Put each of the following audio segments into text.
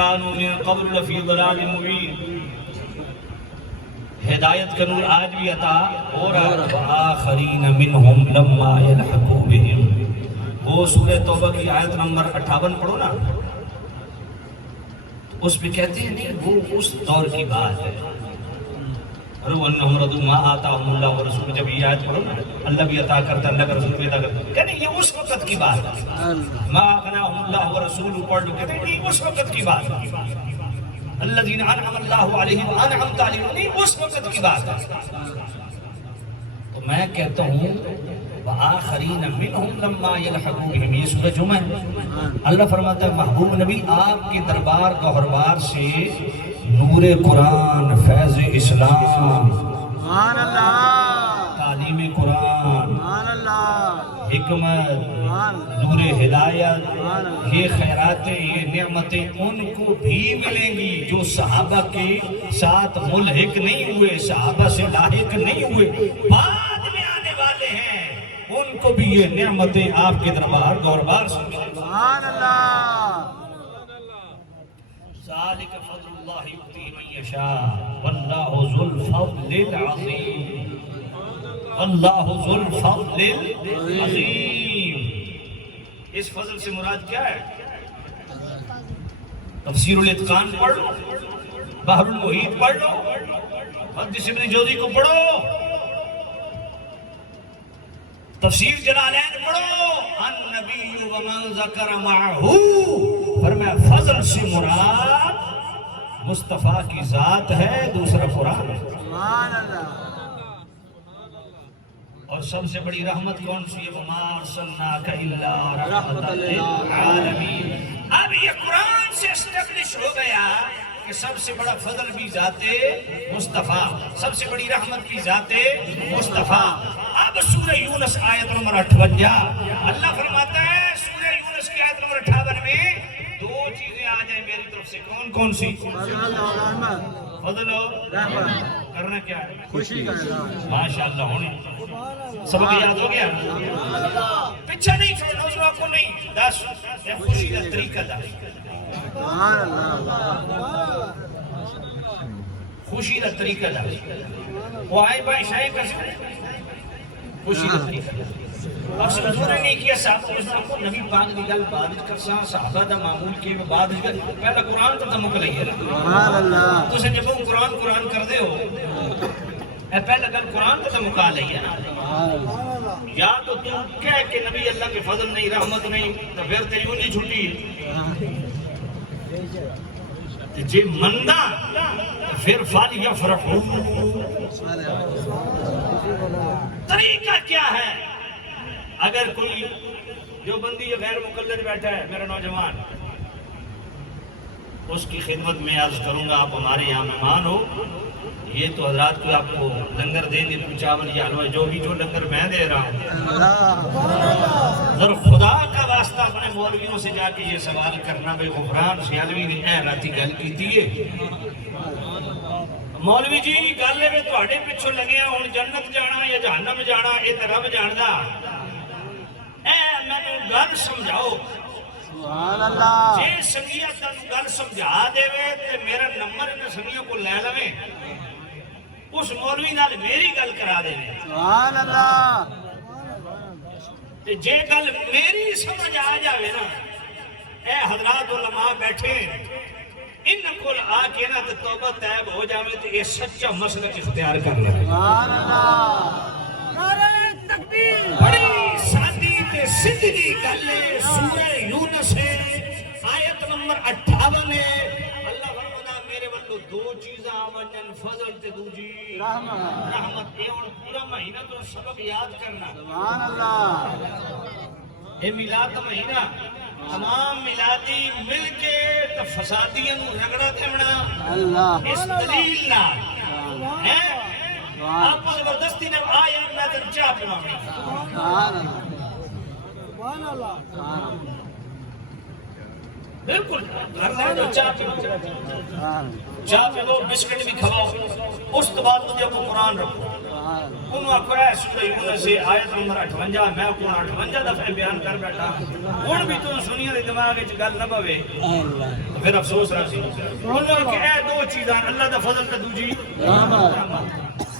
كانوا من قبل لفي ضلال مبين. ہدایت کا نور آج بھی عطا ہو رہا ہے. وآخرین منہم لما یلحقوا بہم. وہ سورہ توبہ کی آیت نمبر 58 پڑھو نا، اس پہ کہتے ہیں نہیں وہ اس دور کی بات ہے. وَأَنَّهُمْ رَضُوا مَا آتَاهُمُ اللَّهُ وَرَسُولُهُ. جب یہ آیت پڑھو نا، اللہ بھی عطا کرتا ہے، اللہ کا رسول بھی عطا کرتا ہے، کہتے ہیں یہ اس وقت کی بات ہے. مَا أَغْنَاهُمُ اللَّهُ وَرَسُولُهُ پڑھ لو، کہتے ہیں یہ اس وقت کی بات ہے. الذین انعم اللہ علیہم وانعمت علیہم، نہیں اس وقت کی بات ہے. تو میں کہتا ہوں وآخرین منہم لما یلحقوا بہم، یہ سورہ جمعہ ہے. اللہ فرماتا ہے محبوب نبی آپ کے دربار گوہربار سے نور قرآن، فیض اسلام، تعلیم قرآن، حکمت، نور ہدایت، یہ خیراتیں، یہ نعمتیں ان کو بھی ملیں گی جو صحابہ کے ساتھ ملحق نہیں ہوئے، صحابہ سے لاحق نہیں ہوئے، بعد میں آنے والے ہیں، ان کو بھی یہ نعمتیں آپ کے دربار گوہربار سے ملیں. سبحان اللہ. ذالک فضل اللہ یؤتی من یشاء واللہ ذو الفضل العظیم. اللہ ذو الفضل العظیم. اس فضل سے مراد کیا ہے؟ تفسیر الاتقان پڑھ لو، بحر المحیط پڑھ لو، محدث ابن جوزی کو پڑھو، تفسیر جلالین پڑھو. النبی ومن ذکر معہ، فرمایا فضل سے مراد مصطفیٰ کی ذات ہے، دوسرا قرآن ہے. اور سب سے بڑی رحمت کون سی ہے؟ وَمَا أَرْسَلْنَاكَ إِلَّا رَحْمَةً لِلْعَالَمِينَ. اب یہ قرآن سے اسٹیبلش ہو گیا کہ سب سے بڑا فضل بھی ذات مصطفیٰ، سب سے بڑی رحمت بھی ذات مصطفیٰ. اب سورہ یونس آیت نمبر 58 اللہ فرماتا ہے سورہ یونس کی آیت نمبر 58 میں دو چیزیں آ جائیں میری طرف سے. کون کون سی؟ فضل و رحمت. کرنا کیا ہے؟ خوشی کرنا. ماشاءاللہ. ہونے سبق یاد ہو گیا؟ پیچھے نہیں چھوڑنا اس وقت کو نہیں. دس خوشی کا طریقہ دا، خوشی کا طریقہ دا. وہ آئے بھائی شاہ کر سکتے خوشی کا طریقہ دا. اور حضور نے نہیں کیا صحابہ اسلام کو نبی پاک دی گل بعد کرساں صحابہ دا معمول کے بعد پہلا قرآن تو تمک لئیے. سبحان اللہ. تسے جب قرآن کر دے ہو پہلا گل قرآن تو مکا لئیے نا. یا تو کہہ کہ نبی اللہ کے فضل نہیں، رحمت نہیں، تو پھر تیری نہیں چھوٹی ہے. جی مندہ پھر فَلْيَفْرَحُوا. طریقہ کیا ہے؟ اگر کوئی جو بندی غیر مقلد بیٹھا ہے میرا نوجوان، اس کی خدمت میں عرض کروں گا آپ ہمارے یہاں مہمان ہو. یہ تو حضرات کو آپ کو لنگر دیں گے، چاول یا حلوہ جو بھی جو لنگر میں دے رہا ہوں. ذرا خدا کا واسطہ اپنے مولویوں سے جا کے یہ سوال کرنا بھئی غفران سیالوی نے اے راتی گل کی تھی مولوی جی گل ہے تواڈے پیچھے لگے ہوں جنت جانا یا جہنم جانا یہ تو رب جاندا. اے میں نے گل سمجھاؤ. سبحان اللہ. جے سنگیا تانوں گل سمجھا دے تے میرا نمبر ان سنگیوں کو لے لویں، اس مولوی نال میری گل کرا دے. سبحان اللہ. جے گل میری سمجھ آ جاوے نا، اے حضرات علماء بیٹھے ان کو آ کے نا تو توبہ طیب ہو جاوے تو یہ سچا مسلک اختیار کر لے. سبحان اللہ. نعرہ تکبیر. بڑی سادی تے سیدھی گل ہے. سورہ یونس ہے آیت نمبر 58 ہے. اللہ فرماتا میرے والو دو چیزاں آوجن فضل تے دوجی رحمت. یہ پورا مہینہ تو سبق یاد کرنا. سبحان اللہ. یہ میلاد مہینہ تمام میلادی مل کے فسادیاں رگڑا دیونا اس دلیل نہ ہے. آپ کو زبردستی نے آیا میں تو چاہ پڑھاؤں. سبحان اللہ. بالکل گھر میں جو چاہ پڑھو بسکٹ بھی کھواؤ، اس کے بعد مجھے اپنا قرآن رکھو. انہوں آکھو ہے سورہ یونس سے آیت نمبر 58 میں کو 58 دفعہ بیان کر بیٹھا ہوں بھی تو سنیا دے دماغ وچ گل نہ پوے تو پھر افسوس رہا سی انہوں کہ اے دو چیزاں اللہ دا فضل تے دوجی رحمت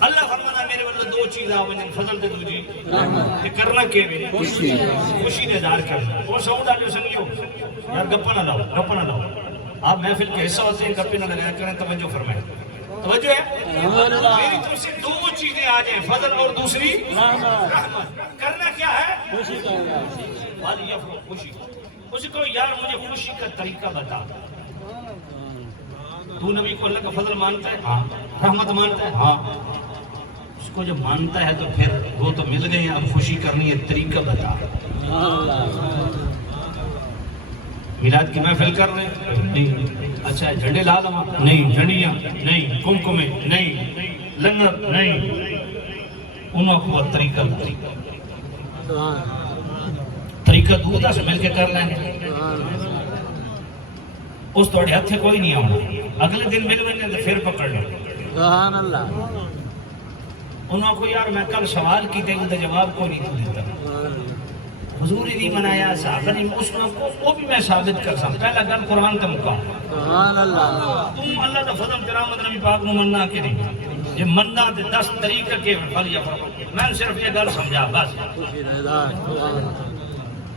اللہ فرماتا میرے والے دو چیزاں وجن فضل تے دوجی تے کرنا کے میرے خوشی نے اظہار کرنا وہ سعودہ جو سنگیو یار گپا نہ لاؤ آپ محفل کے حصہ ہوتے ہیں گپے نہ لگایا کریں توجہ فرمائیں توجہ ہے میری طرف سے دو چیزیں آ جائیں فضل اور دوسری رحمت کرنا کیا ہے خوشی خوشی کو یار مجھے خوشی کا طریقہ بتا تو نبی کو اللہ کا فضل مانتا ہے ہاں رحمت مانتا ہے ہاں اس کو جب مانتا ہے تو پھر وہ تو مل گئے اب خوشی کرنی ہے طریقہ بتا میلاد کی محفل کر رہے ہیں نہیں اچھا جھنڈے لال ہم نہیں جھنڈیاں نہیں کمکمے نہیں لنگر نہیں انہوں کو طریقہ دودھا سے مل کے کر لیں گے اس توڑے ہتھے کوئی نہیں آنا اگلے دن مل گئے تو پھر پکڑ لیں سبحان اللہ انہوں کو یار میں کل سوال کی تھے تو جواب کو نہیں تو دیتا حضور ہی نہیں منایا صحابہ نہیں اس کو وہ بھی میں ثابت کر سکتا پہلا گل قرآن کا مقام سبحان اللہ تم اللہ کا فضل کرامت نبی پاک نو مننا کہ نہیں یہ مننا دے 10 طریقہ کے فل یا فرق میں صرف یہ گل سمجھا بس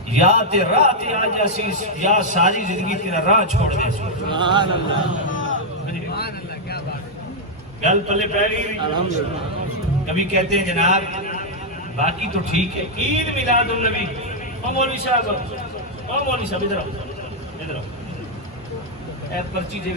یا تے راہ تے آ جاسی یا ساری زندگی تیرا راہ چھوڑ دے سبحان اللہ گل پلے پہ رہی کبھی کہتے ہیں جناب باقی تو ٹھیک ہے عید میلاد النبی مولوی صاحب ادھر آؤ اے پرچی دے